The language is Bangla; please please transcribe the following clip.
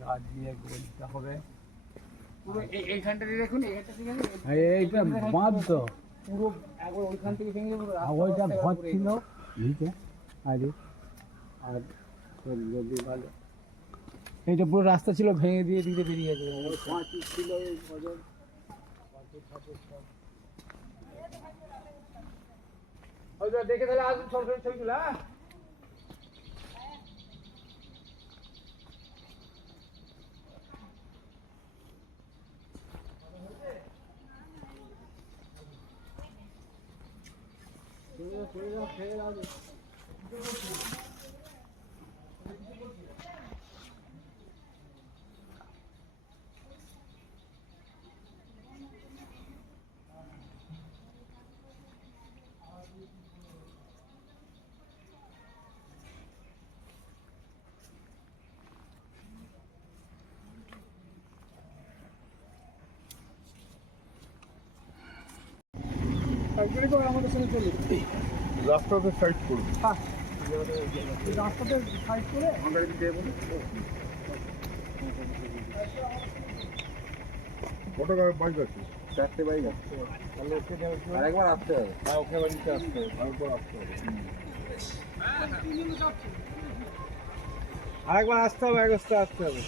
গাছ দিয়ে করে দিতে হবে পুরো দেখুন এইখানটা ঠিক আছে আর এইটা বাঁধ তো। পুরো একবার ওইখান থেকে ভেঙে যাবে, রাস্তা- ওইটা ঘর ছিল নিচে আরে আর যদি ভালো। এইটা পুরো রাস্তা ছিল ভেঙে দিয়ে দিতে বেরিয়ে গেছে। পাঁচি ছিল এই ভজন দেখে তাহলে আসুন সরকারি ছবিগুলো হ্যাঁ? একজনই করে আমাদের সঙ্গে চলুন রাস্তাতে সাইড করুন এই রাস্তাতে সাইড করে কত টাকা বাইক আছে? চারটে বাইক আছে। আরেকবার আসতে হবে। হ্যাঁ ওকে বাড়িতে আসতে হবে আরেকবার আসতে হবে। আরেকবার আসতে হবে এক আসতে হবে।